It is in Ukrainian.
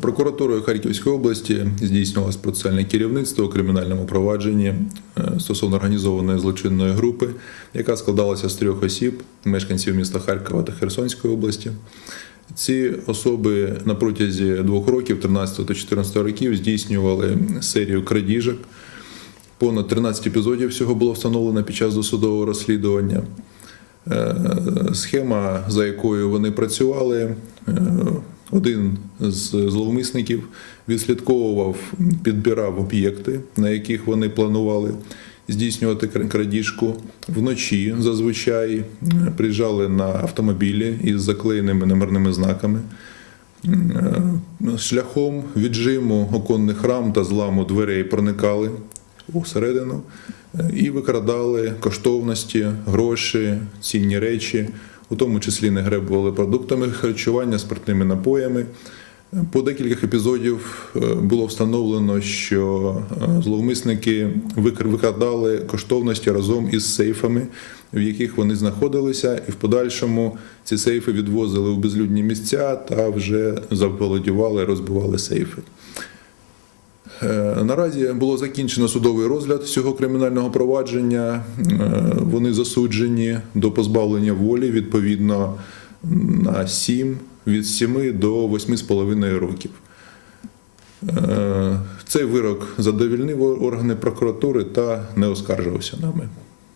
Прокуратурою Харківської області здійснювалось процесуальне керівництво у кримінальному провадженні е, стосовно організованої злочинної групи, яка складалася з трьох осіб, мешканців міста Харкова та Херсонської області. Ці особи на протязі двох років, 13 та 14 років, здійснювали серію крадіжок. Понад 13 епізодів всього було встановлено під час досудового розслідування. Е, Схема, за якою вони працювали, е, один з зловмисників відслідковував, підбирав об'єкти, на яких вони планували здійснювати крадіжку. Вночі зазвичай е, приїжджали на автомобілі із заклеєними номерними знаками. Е, Шляхом віджиму оконних рам та зламу дверей проникали усередину е, і викрадали коштовності, гроші, цінні речі, у тому числі не гребували продуктами харчування, спиртними напоями. По декількох епізодів е, було встановлено, що е, зловмисники викр- викрадали коштовності разом із сейфами, в яких вони знаходилися, і в подальшому ці сейфи відвозили у безлюдні місця та вже заволодівали, розбивали сейфи. Е, Наразі було закінчено судовий розгляд цього кримінального провадження. Е, Вони засуджені до позбавлення волі відповідно на 7, від 7 до 8,5 років. Е, Цей вирок задовільнив органи прокуратури та не оскаржувався нами.